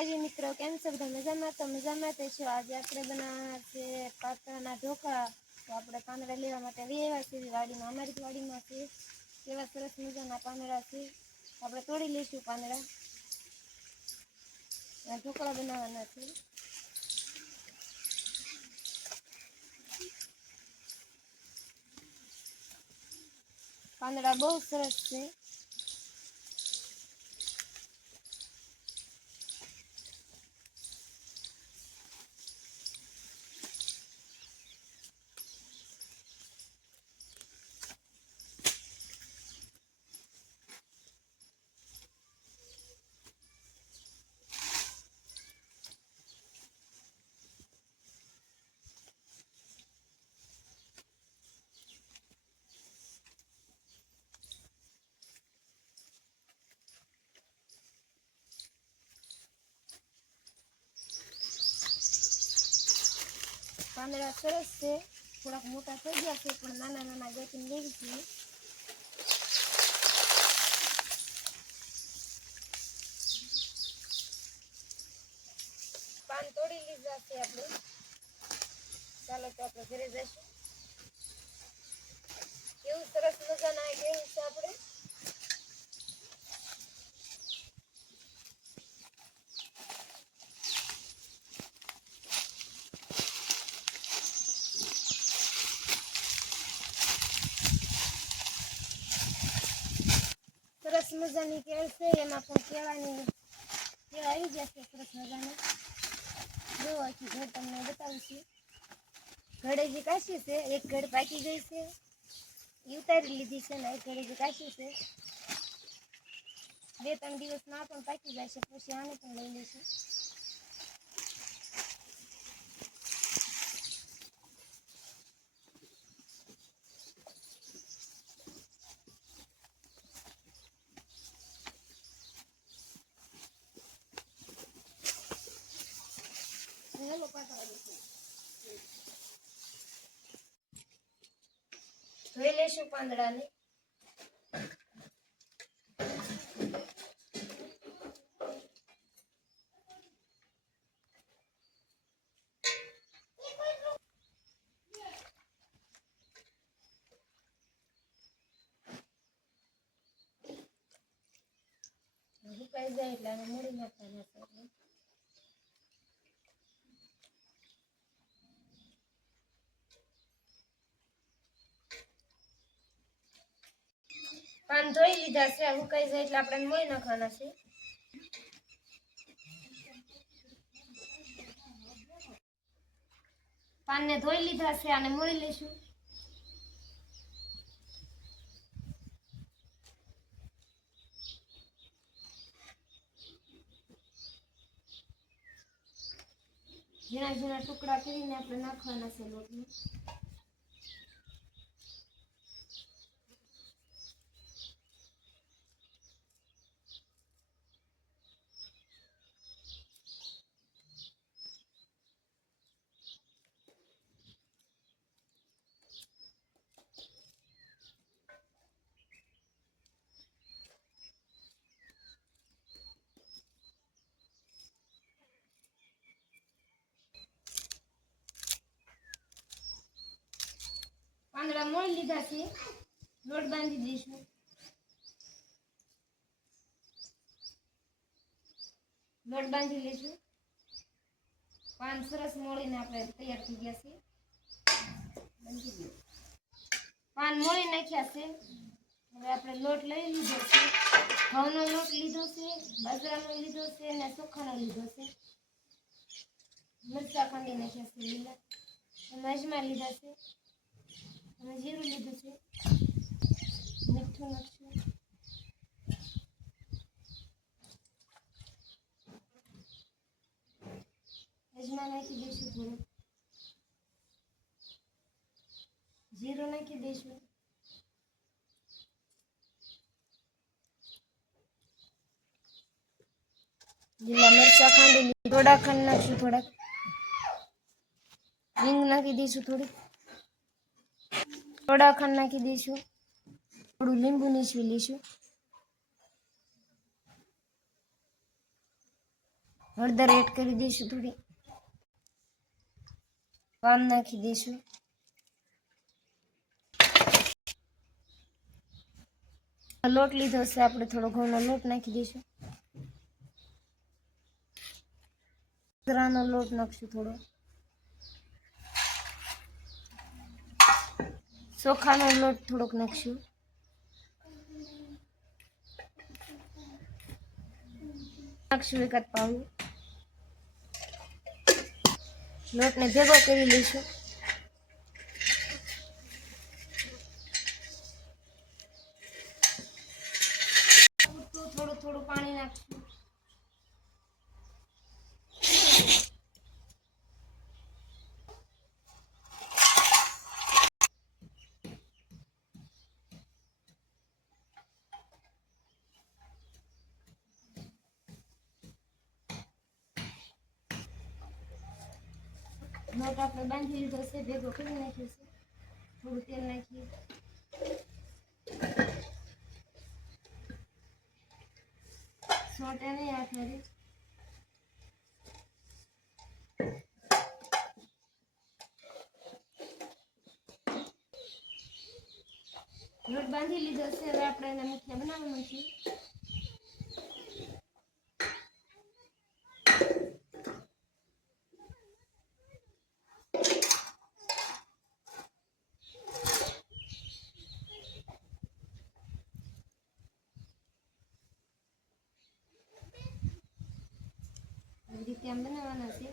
માતાજી મિત્રો, કેમ છો બધા? મજામાં? તો મજામાં જ છો। આજે આપણે બનાવવાના છે પાત્રાના ઢોકળા। તો આપણે પાંદડા લેવા માટે લઈ આવ્યા છીએ વાડીમાં। અમારી વાડીમાં છે કેવા સરસ મજાના પાંદડા છે। આપણે તોડી લઈશું પાંદડા। ઢોકળા બનાવવાના છે। પાંદડા બહુ સરસ છે। પાંદડા સરસ છે, થોડાક મોટા થઈ ગયા છે પણ નાના નાના ગોતીને લેવી છીએ। પાન તોડી લીધા છે આપણે। ચાલો તો આપણે ઘરે જઈશું। કેવું સરસ મજાના કેવું છે આપણે। સરસ મજાની કેળ છે, એમાં પણ કેળાની કેળ આવી ગયા છે સરસ મજાના। જો આખી ઘડ તમને બતાવું છું। ઘડે જે કાશી છે, એક ઘડ પાકી ગઈ છે, એ ઉતારી લીધી છે ને એક ઘડે જે કાશી છે। 2-3 દિવસમાં પણ પાકી જાય છે, પછી આને પણ લઈ લઈશું। ધોઈ લઈશું પાંદડાને। સુકાઈ જાય એટલે આને મોડી નાખવાના છે આપણે। પાન ધોઈ લીધા છે, સુકાઈ જાય એટલે આપણે મોઈ નાખવાના છે। પાનને ધોઈ લીધા છે, આને મોઈ લઈશું। ઝીણા ઝીણા ટુકડા કરીને આપણે નાખવાના છે લોટમાં। પાંદડા મોઈ લીધા છે, લોટ બાંધી દઈશું। લોટ બાંધી લઈશું। પાન સરસ મોળીને આપણે તૈયાર થઈ ગયા છે। પાન મોળી નાખ્યા છે। હવે આપણે લોટ લઈ લીધો છે। ઘઉંનો લોટ લીધો છે, બાજરાનો લીધો છે અને ચોખાનો લીધો છે। મરચાં ખાંડી નાખ્યા છે લીલા, અજમા લીધા છે અને જીરું લીધું છે। મીઠું નાખશું, અજમા નાખી દઈશું, થોડું જીરું નાખી દઈશું। લીલા મરચાં ખાંડી થોડા ખાંડ નાખશું, થોડાક હિંગ નાખી દઈશું, થોડા ખાંડ નાખી દઈશું, થોડું લીંબુ નીચવી લઈશું। હળદર એડ કરી દઈશું, થોડી પાન નાખી દઈશું, લોટ લીધો છે આપણે, થોડો ઘઉંનો લોટ નાખી દઈશું, બાજરાનો લોટ નાખશું, થોડો ચોખાનો લોટ થોડોક નાખશું, નાખશું એકાદ પાવડું, લોટને ભેગો કરી લઈશું, થોડું થોડું પાણી નાખશું, લોટ આપણે બાંધી લીધો છે, ભેગો કરી નાખ્યો છે, થોડું તેલ નાખીએ, સોટે નહીં આખરે, લોટ બાંધી લીધો છે, હવે આપણે એના મુઠિયા બનાવવાનું છે, આવી રીતે આમ બનાવવાના છે,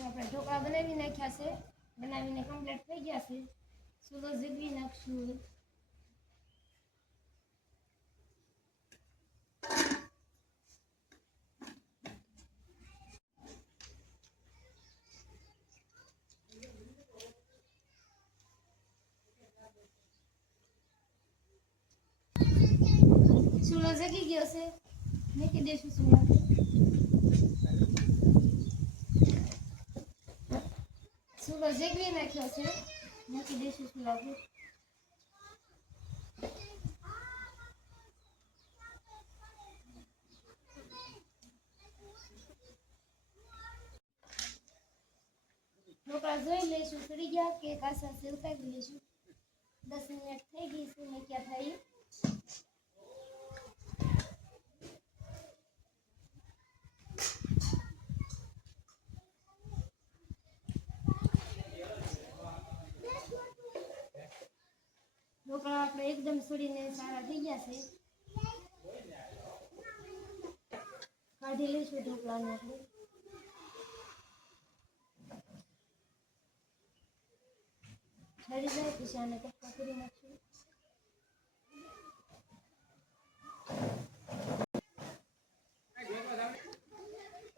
આપણે ઢોકળા બનાવી નાખ્યા છે, બનાવીને કમ્પ્લીટ થઈ ગયા છે, સુલો ઝીગવી નાખશું, સુલો ઝગી ગયો છે, મૂકી દઈશું સુલો, સુલો ઝેગવી નાખ્યો છે, મૂકી દઈશું સુલા પર, ઢોકળા જોઈ લઈશું સડી ગયા કે કાસા છે ઉતારી લઈશું, 10 મિનિટ થઈ ગઈ છે, મેં ક્યાં થઈ ઢોકળા આપણે એકદમ સડીને સારા થઈ ગયા છે, કાઢી લઈશું ઢોકળાને આપણે, ઠરી જાય પછી આને કટકા કરી નાખશું,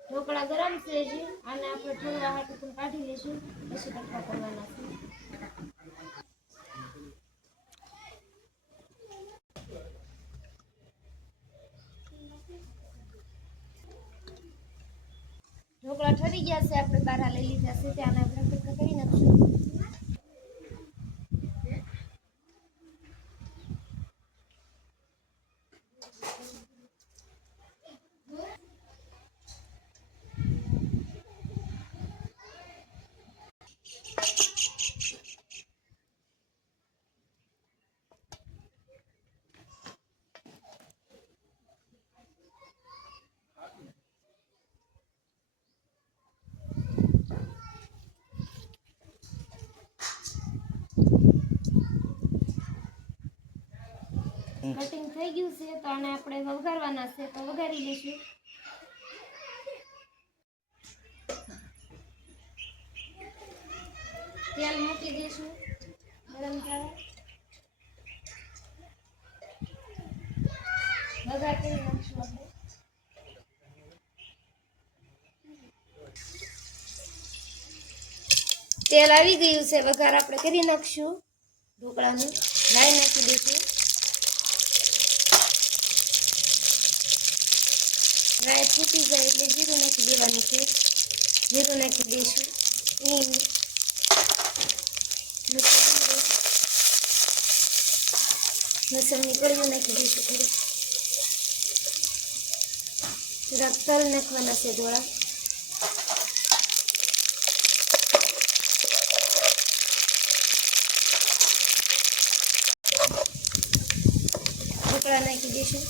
ઢોકળા ગરમ છે હજી, આને આપણે ઠરવા હાટું પણ કાઢી લઈશું, પછી કટકા કરવાના છે, ઢોકળા ઠરી ગયા છે, આપણે કાઢા લઈ લીધા છે, ત્યાં આપણે કટકા કરી નાખશું, કટિંગ થઈ ગયું છે, તો આને આપણે વઘારવાના છે, તો વઘારી લઈશું, તેલ મૂકી દઈશું ગરમ થવા, વઘાર કરી નાખશું આપણે, તેલ આવી ગયું છે, વઘાર આપણે કરી નાખશું ઢોકળાનું. રાઈ નાખી દઈશું. રાઈ ફૂટી જાય એટલે જીરું નાખી દેવાનું છે. જીરું નાખી દઈશું. હિંગ, લસણની કળીઓ નાખી દઈશું. થોડાક તલ નાખવાના છે થોડા. ઢોકળા નાખી દઈશું.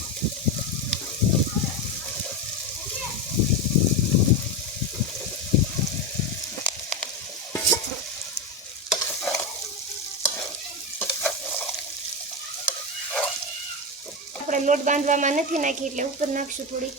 આપણે લોટ બાંધવામાં નથી નાખી એટલે ઉપર નાખશું થોડી.